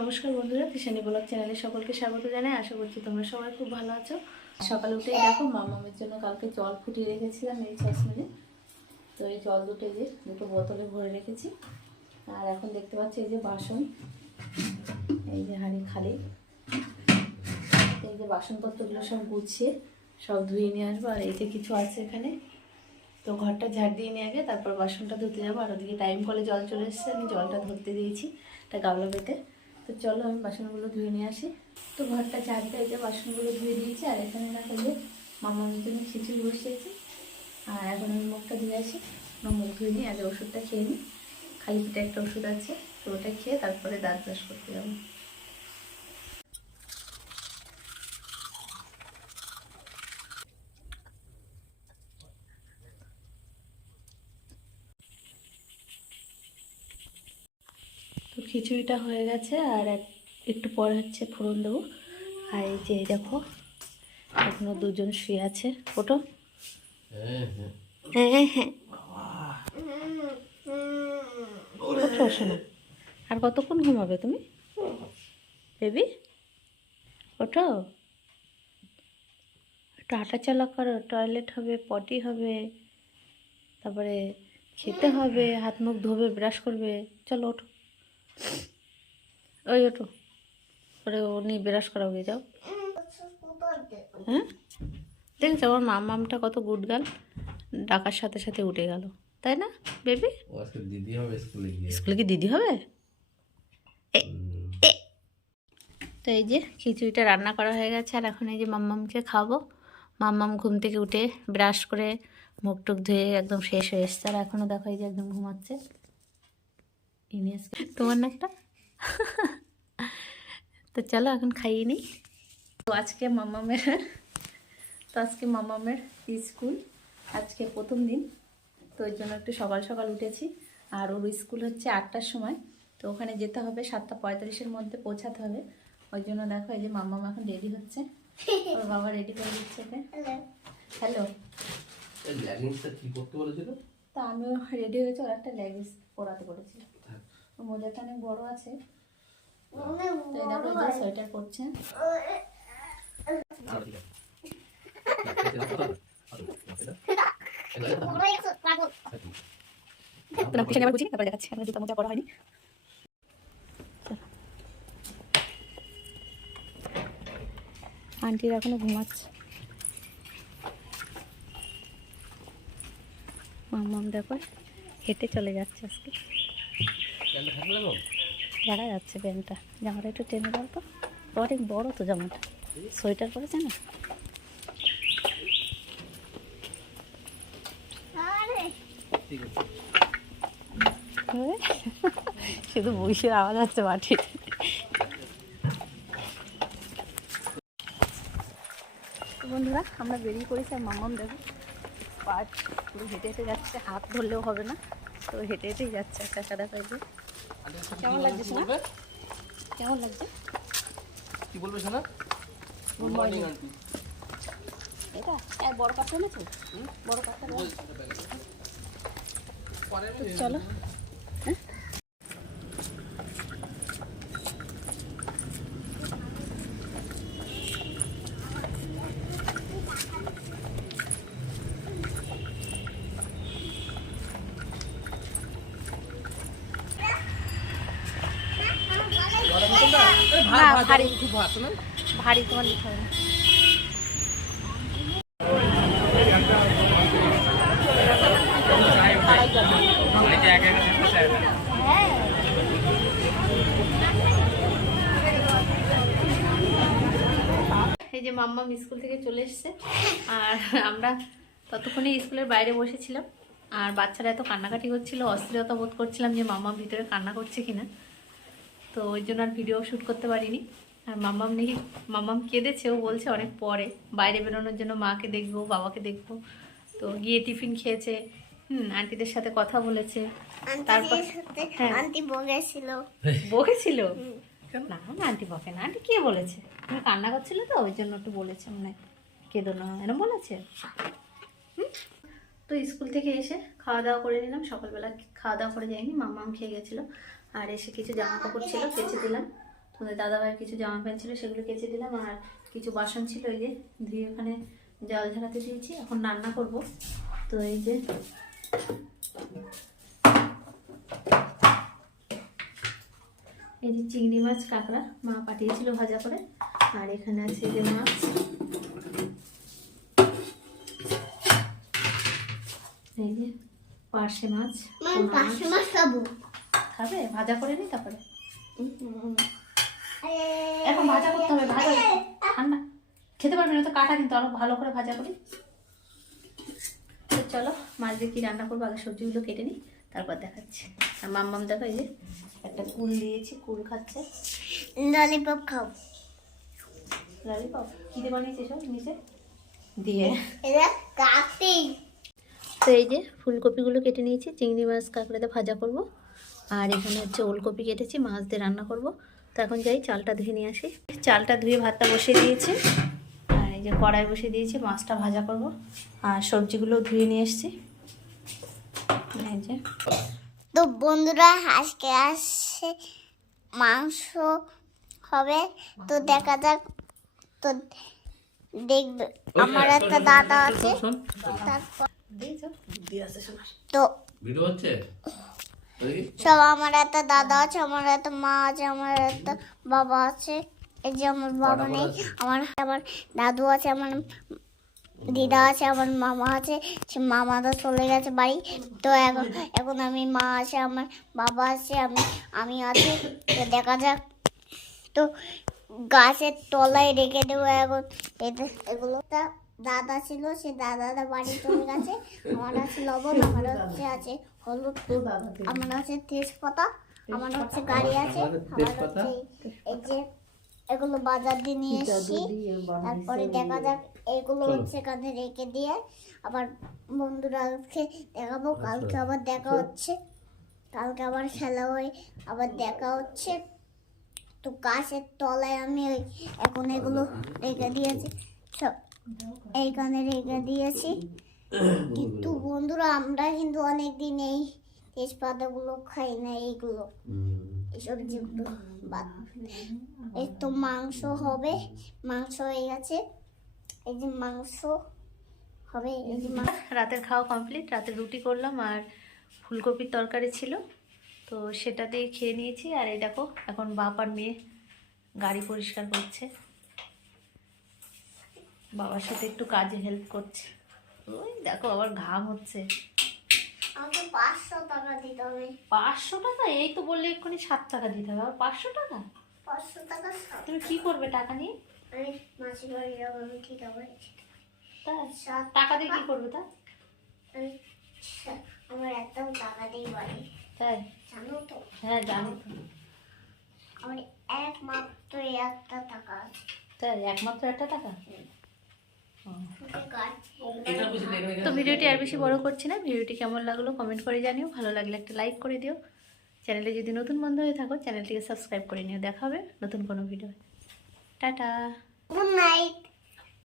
নমস্কার বন্ধুরা কৃষানি ব্লগ চ্যানেলে সকলকে স্বাগত জানাই। আশা করছি তোমরা সবাই খুব ভালো আছো। সকালে উঠেই দেখো মামামের জন্য কালকে জল ফুটিয়ে রেখেছিলাম এই সসপ্যানে তো এই জল দুটো যে দুটো বোতলে ভরে রেখেছি। আর এখন দেখতে পাচ্ছি এই যে বাসন। এই যে হাঁড়ি খালি। এই যে বাসনপত্রগুলো সব গুছিয়ে সব ধুয়ে নিয়ে আসব। আর এই যে কিছু আছে এখানে। তো ঘরটা ঝাড় দিয়ে নিয়ে আগে, তারপর বাসনটা ধুতে যাব। আর ওদিকে টাইম কলে জল চলে এসেছে, আমি জলটা ধরতে দিয়েছি একটা গামলা পেতে। তো চলো আমি বাসনগুলো ধুয়ে নিয়ে আসি। তো ঘরটা ঝাড় দিয়ে যে বাসনগুলো ধুয়ে দিয়েছি, আর এখানে না খেলে মামার জন্য খিচুড়ি বসিয়েছি। আর এখন আমি মুখটা ধুয়ে আসি, আমার মুখ ধুয়ে নিই আগে ওষুধটা খেয়ে নিই। খালি পিঠে একটা ওষুধ আছে, তো ওটা খেয়ে তারপরে দাঁত ব্রাশ করতে যাব। খিচুড়িটা হয়ে গেছে আর এক- একটু পর হচ্ছে ফোড়ন দেবো। আর এই যে দেখো এখনও দুজন শুয়ে আছে। ওটো হ্যাঁ হ্যাঁ। ওঠো শোনো আর কতক্ষণ ঘুমাবে তুমি? বেবি? ওঠো। একটু হাঁটাচলা করো টয়লেট হবে পটি হবে তারপরে খেতে হবে হাত মুখ ধোবে ব্রাশ করবে। চলো ওঠো। ওই ওঠো ওরে ও নিয়ে ব্রাশ করাবে যাও। হ্যাঁ? দেখেছ আমার মামামটা কত গুড গাল ডাকার সাথে সাথে উঠে গেল। তাই না বেবি? দিদি হবে স্কুলে গিয়ে। স্কুলে কি দিদি হবে। তো এই যে খিচুড়িটা রান্না করা হয়ে গেছে আর এখন এই যে মাম্মামকে খাব মাম্মাম ঘুম থেকে উঠে ব্রাশ করে মুখ টুক ধুয়ে একদম শেষ হয়ে এসছে আর এখনও দেখো এই যে একদম ঘুমাচ্ছে। ইনিয়াস তোমার না একটা তো চলো এখন খাইয়ে নিই। তো আজকে মামামের তো আজকে মামামের স্কুল আজকে প্রথম দিন। তো ওই জন্য একটু সকাল সকাল উঠেছি। আর ওর স্কুল হচ্ছে আটটার সময়। তো ওখানে যেতে হবে সাতটা পঁয়তাল্লিশের মধ্যে পৌঁছাতে হবে। ওই জন্য দেখো এই যে মাম্মাম এখন রেডি হচ্ছে। ওর বাবা রেডি করে দিচ্ছে ওকে। হ্যালো তা আমিও রেডি হয়েছে ওর একটা লেগিংস পরাতে ওর মোজাটা অনেক বড় আছে। সোয়েটার পরছে। দেখাচ্ছি। পরা হয়নি। এখনও ঘুমাচ্ছে। মাম্মাম দেখো হেঁটে চলে যাচ্ছে আজকে। দেখা যাচ্ছে প্যান্টটা। জামাটা একটু টেনে দাও তো। অনেক বড় তো জামাটা। সোয়েটার পরেছে না? শুধু বইসের আওয়াজ আছে তো বন্ধুরা আমরা বেরিয়ে পড়েছি আর মামাম দেখো পাট পুরো হেঁটে হেঁটে যাচ্ছে। হাত ধরলেও হবে না। তো হেঁটে হেঁটেই যাচ্ছে একটা সাদা সাইজে কেমন লাগছে শোনা? কেমন লাগছে? কি বলবে শোনা? গুড মর্নিং এটা? এক বড় কাপটা এনেছো? বড় কাপটা চলো হ্যাঁ? না, ভারী। তোমার নিতে হবে। এই যে মাম্মা স্কুল থেকে চলে এসছে। আর আমরা ততক্ষণে স্কুলের বাইরে বসেছিলাম। আর বাচ্চারা এত কান্নাকাটি করছিল অস্থিরতা বোধ করছিলাম যে মাম্মা ভিতরে কান্না করছে কিনা। তো ওই জন্য আর ভিডিও শ্যুট করতে পারিনি। আর মাম্মাম নাকি মাম্মাম কেঁদেছে ও বলছে অনেক পরে। বাইরে বেরোনোর জন্য মাকে দেখব বাবাকে দেখব। তো গিয়ে টিফিন খেয়েছে। হুম আন্টিদের সাথে কথা বলেছে। তারপর আন্টি বলেছিল বকেছিল না না আন্টি বকে না। আন্টি কে বলেছে? তুমি কান্না করছিলে তো ওই জন্য একটু বলেছে মানে কেঁদো না এরম বলেছে? তো স্কুল থেকে এসে খাওয়া দাওয়া করে নিলাম। সকালবেলা খাওয়া দাওয়া করে যাইনি মামা খেয়ে গেছিল। আর এসে কিছু জামা কাপড় ছিল কেচে দিলাম। তোমাদের দাদাভাইয়ের কিছু জামা প্যান্ট ছিল, সেগুলো কেচে দিলাম। আর কিছু বাসন ছিল, এই যে ধুয়ে ওখানে জল ঝরাতে দিয়েছি। এখন রান্না করব। তো এই যে এই যে চিংড়ি মাছ, কাঁকড়া মা পাঠিয়েছিল ভাজা করে। আর এখানে আছে যে মাছ এই যে পার্শে মাছ পোনা মাছ। খাব। খাবে? ভাজা করে নি তারপরে? এখন ভাজা করতে হবে ভাজা ঠান্ডা। খেতে পারবি না তো কাটা কিন্তু আরও ভালো করে ভাজা করি। তো চলো মাছ দিয়ে কি রান্না করব? আগে সবজিগুলো কেটে নিই তারপর দেখাচ্ছি। আর মাম্মাম দেখো এই যে একটা কুল দিয়েছি কুল খাচ্ছে। ললিপপ খাও। ললিপপ? কী দিয়ে বানিয়েছে সব নিচে? দিয়ে। তো এই যে ফুলকপিগুলো কেটে নিয়েছি চিংড়ি মাছ কাঁকড়াতে ভাজা করব। আর এখানে হচ্ছে ওলকপি কেটেছি মাছ দিয়ে রান্না করব। তো এখন যাই চালটা ধুয়ে নিয়ে আসি। চালটা ধুয়ে ভাতটা বসিয়ে দিয়েছি। আর এই যে কড়াই বসিয়ে দিয়েছি মাছটা ভাজা করব। আর সবজিগুলো ধুয়ে নিয়ে এসেছি। এই যে। তো বন্ধুরা আজকে আসছে মাংস হবে। তো দেখা যাক। তো দেখবে আমার একটা দাদা আছে। তো ভিডিও হচ্ছে? সব আমার একটা দাদা আছে আমার একটা মা আছে আমার একটা বাবা আছে। এই যে আমার বাবা নেই আমার আমার দাদু আছে আমার দিদা আছে আমার মামা আছে। সে মামাটা চলে গেছে বাড়ি। তো এখন এখন আমি মা আছে আমার বাবা আছে আমি আমি আছি। তো দেখা যাক। তো গাছের তলায় রেখে দেবো এখন। এতে এগুলো তা দাদা ছিল সে দাদাটা বাড়ি চলে গেছে আমার আছে লবণ আমার হচ্ছে আছে। হলুদ আমার আছে তেজপাতা আমার হচ্ছে গাড়ি আছে আমার তেজপাতা? হচ্ছে এই যে এগুলো বাজার দিয়ে নিয়ে এসেছি। তারপরে দেখা যাক এগুলো হচ্ছে এখানে রেখে দিয়ে আবার বন্ধুরাকে দেখাবো। কালকে আবার দেখা হচ্ছে। কালকে আবার খেলা হয় আবার দেখা হচ্ছে। তো গাছের তলায় আমি এখন এগুলো রেখে দিয়েছি। সব এইখানে রেখে দিয়েছি। কিন্তু বন্ধুরা আমরা কিন্তু অনেকদিন এই তেজপাতাগুলো খাই না এইগুলো। এই সবজিগুলো বাদ এই তো মাংস হবে মাংস হয়ে গেছে। এই যে মাংস হবে এই যে রাতের খাওয়া কমপ্লিট রাতে রুটি করলাম আর ফুলকপির তরকারি ছিল। তো সেটা দিয়ে খেয়ে নিয়েছি। আর এই দেখো এখন বাপ আর মেয়ে গাড়ি পরিষ্কার করছে। বাবার সাথে একটু কাজে হেল্প করছে। ওই দেখো আবার ঘাম হচ্ছে। আমাকে পাঁচশো টাকা দিতে হবে। পাঁচশো টাকা? এই তো বললে এক্ষুনি সাত টাকা দিতে হবে। আর পাঁচশো টাকা? পাঁচশো টাকা। তুমি কি করবে টাকা নিয়ে? আমি মাসির বাড়ি যাব আমি ঠিক টাকা দিয়ে কি করবে তা? আমি আমার একদম টাকা দিয়ে বাড়ি। তাই? জানো তো? হ্যাঁ জানি তো। আমার একমাত্র একটা টাকা আছে। তাই একমাত্র একটা টাকা? তো ভিডিওটি আর বেশি বড় করছি না। ভিডিওটি কেমন লাগল কমেন্ট করে জানিও। ভালো লাগলে একটা লাইক করে দিও। চ্যানেলে যদি নতুন বন্ধ হয়ে থাকো চ্যানেলটিকে সাবস্ক্রাইব করে নিও। দেখা হবে নতুন কোনো ভিডিও টাটা। Good night